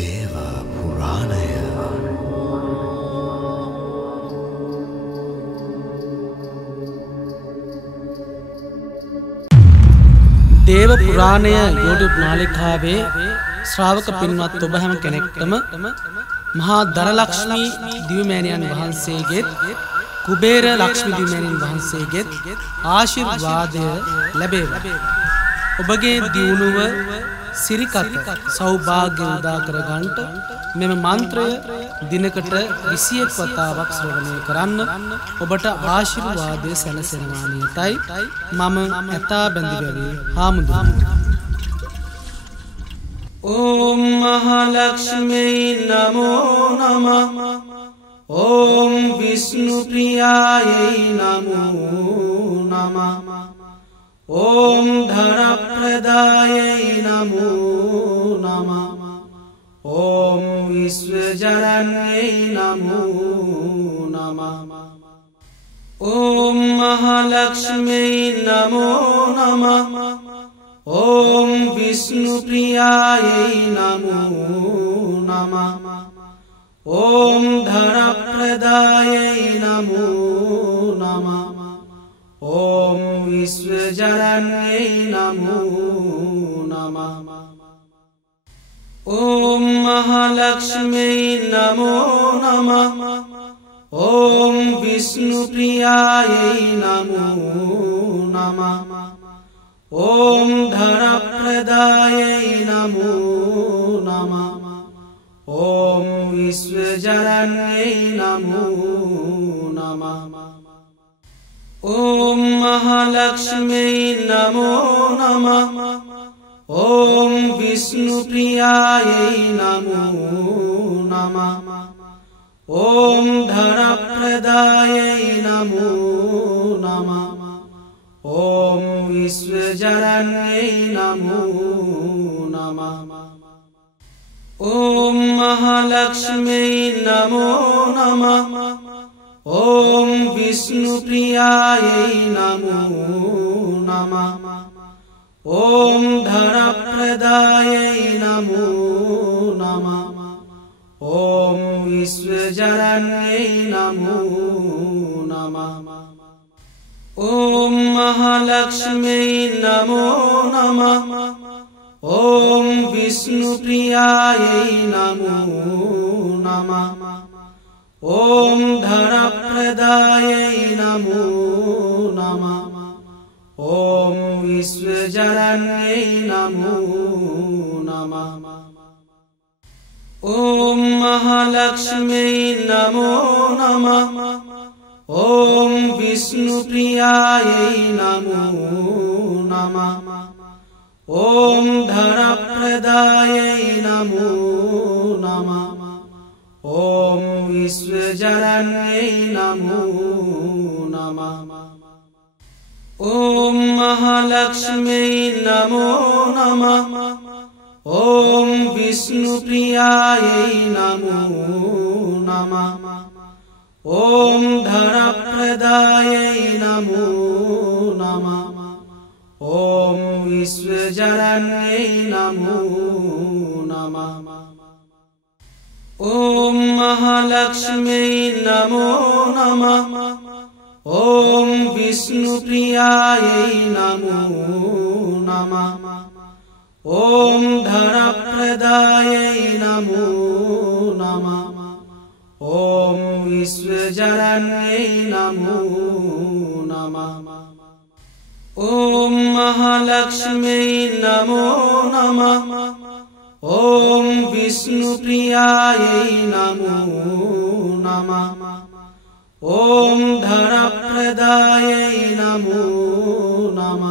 දේව පුරාණය දේව පුරාණය YouTube නාලිකාවේ ශ්‍රාවක පින්වත් ඔබ හැම කෙනෙක්ටම මහා ධනලක්ෂ්මී දිව්‍යමෑණියන් වහන්සේගෙත් කුබේර ලක්ෂ්මී දිව්‍යමෑණියන් වහන්සේගෙත් ආශිර්වාදය ලැබේවා. ඔබගේ දියුණුව සිරිකත සෞභාග්‍ය උදා කර ගන්නට මෙම මන්ත්‍රය දිනකට 21 වතාවක් ශ්‍රවණය කරන්න ඔබට ආශිර්වාදය සැලසෙනවා නියතයි. මම ඇතා බැඳිවැවේ හාමුදුරුවෝ. ඕම් මහලක්ෂ්මී නමෝ නමः. ඕම් විෂ්ණු ප්‍රියාयै නමෝ නමः. ඕම් ධරප්‍රදාयै නමෝ නමः. ඕම් විශ්වජරණ්यै නමෝ නමः. ඕම් මහලක්ෂ්මී නමෝ නමः. ඕම් විෂ්ණු ප්‍රියාयै නමෝ නමः. ඕම් ධරප්‍රදාयै නමෝ නමः. ඕම් විශ්වජරණ්यै නමෝ නමः. ඕම් මහලක්ෂ්මී නමෝ නමः. ඕම් විෂ්ණු ප්‍රියාयै නමෝ නමः. ඕම් ධරප්‍රදාयै නමෝ නමः. ඕම් විශ්වජරණ්यै නමෝ නමः. ඕම් මහලක්ෂ්මී නමෝ නමः. ඕම් විෂ්ණු ප්‍රියාयै නමෝ නමः. ඕම් ධරප්‍රදාयै නමෝ නමः. ඕම් විශ්වජරණ්यै නමෝ නමः. ඕම් මහලක්ෂ්මී නමෝ නමः. ඕම් විෂ්ණු ප්‍රියාयै නමෝ නමः. ඕම් ධරප්‍රදාयै නමෝ නමः. ඕම් විශ්වජරණ්यै නමෝ නමः. ඕම් මහලක්ෂ්මී නමෝ නමः. ඕම් විෂ්ණු ප්‍රියාयै නමෝ නමः. ඕම් ධරප්‍රදාयै නමෝ නමः. ඕම් විශ්වජරණ්यै නමෝ නමः. ඕම් මහලක්ෂ්මී නමෝ නමः. ඕම් විෂ්ණු ප්‍රියාयै නමෝ නමः. ඕම් ධරප්‍රදාयै නමෝ නමः. ඕම් විශ්වජරණ්यै නමෝ නමः. ඕම් මහලක්ෂ්මී නමෝ නමः. ඕම් විෂ්ණු ප්‍රියාयै නමෝ නමः. ඕම් ධරප්‍රදාयै නමෝ නමः. ඕම් විශ්වජරණ්यै නමෝ නමः. ඕම් මහලක්ෂ්මී නමෝ නමः. ඕම් විෂ්ණු ප්‍රියාयै නමෝ නමः. ඕම් ධරප්‍රදාयै නමෝ නමः. ඕම් විශ්වජරණ්यै නමෝ නමः. ඕම් මහලක්ෂ්මී නමෝ නමः. ඕම් විෂ්ණු ප්‍රියාयै නමෝ නමः. ඕම් ධරප්‍රදාयै නමෝ නමः.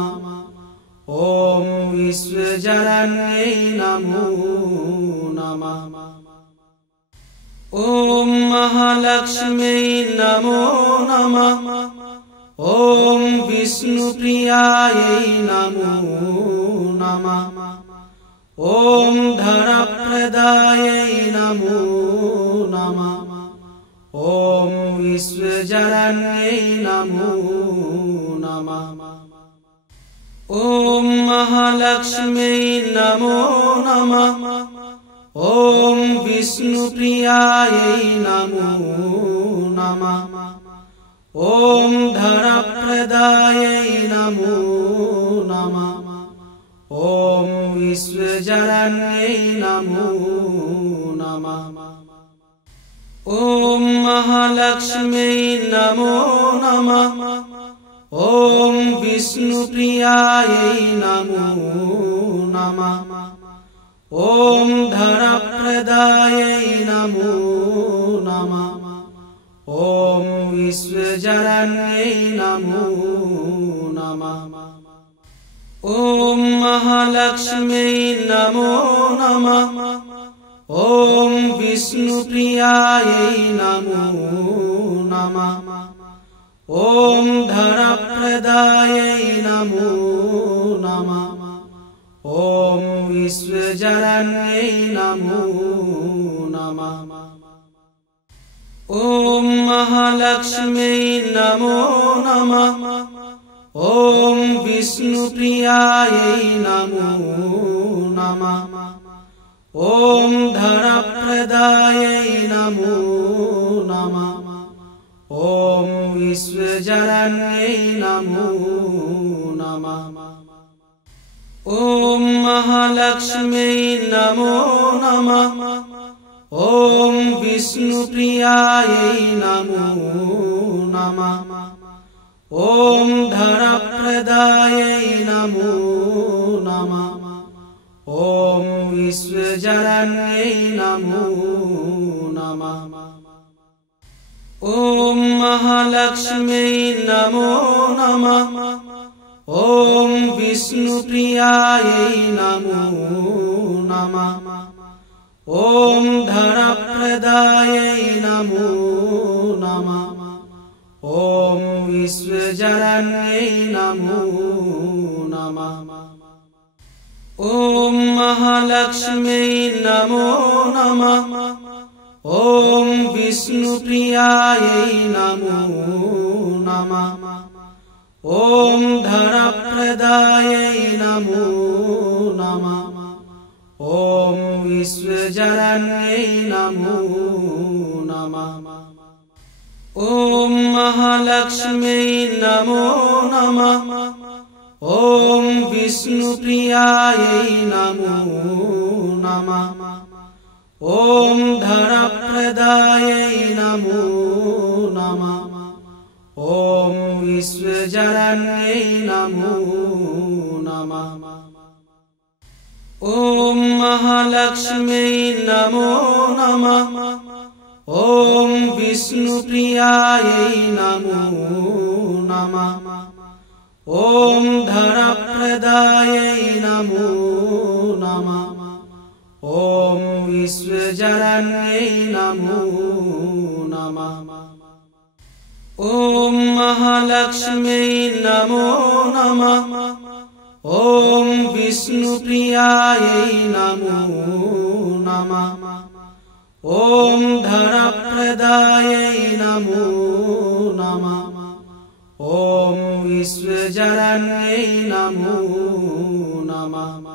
ඕම් විශ්වජරණ්यै නමෝ නමः. ඕම් මහලක්ෂ්මී නමෝ නමः. ඕම් විෂ්ණු ප්‍රියාयै නමෝ නමः. ඕම් ධරප්‍රදාयै නමෝ නමः. ඕම් විශ්වජරණ්यै නමෝ නමः. ඕම් මහලක්ෂ්මී නමෝ නමः. ॐ विष्णुप्रियायै नमो नमः। ॐ धनप्रदायै नमो नमः। ॐ विश्वजनन्यै नमो नमः। ॐ महालक्ष्म्यै नमो नमः। ॐ विष्णुप्रियायै नमो नमः। ॐ धनप्रदायै नमो नमः। ॐ विश्वजनन्यै नमो नमः। ॐ महालक्ष्म्यै नमो नमः। ॐ विष्णुप्रियायै नमो नमः। ॐ धनप्रदायै नमो नमः। ॐ विश्वजनन्यै नमो नमः। ॐ महालक्ष्म्यै नमो नमः। ॐ विष्णुप्रियायै नमो नमः। ॐ धनप्रदायै नमो नमः। ॐ विश्वजनन्यै नमो नमः। ॐ महालक्ष्म्यै नमो नमः। ॐ विष्णुप्रियायै नमो नमः। ॐ धनप्रदायै नमो नमः। ॐ विश्वजनन्यै नमो नमः। ॐ महालक्ष्म्यै नमो नमः। ॐ विष्णुप्रियायै नमो नमः। ॐ धनप्रदायै नमो नमः। ॐ विश्वजनन्यै नमो नमः। ॐ महालक्ष्म्यै नमो नमः। ॐ विष्णुप्रियायै नमो नमः। ॐ धनप्रदायै नमो नमः। ॐ विश्वजनन्यै नमो नमः। ॐ महालक्ष्म्यै नमो नमः। ॐ विष्णुप्रियायै नमो नमः। ॐ धनप्रदायै नमो नमः। ॐ विश्वजनन्यै नमो नमः। ॐ महालक्ष्म्यै नमो नमः। ॐ विष्णुप्रियायै नमो नमः। ॐ धनप्रदायै नमो नमः। ॐ विश्वजनन्यै नमो नमः। ॐ महालक्ष्म्यै नमो नमः। ॐ विष्णुप्रियायै नमो नमः। ॐ धनप्रदायै नमो नमः। ॐ विश्वजनन्यै नमो नमः।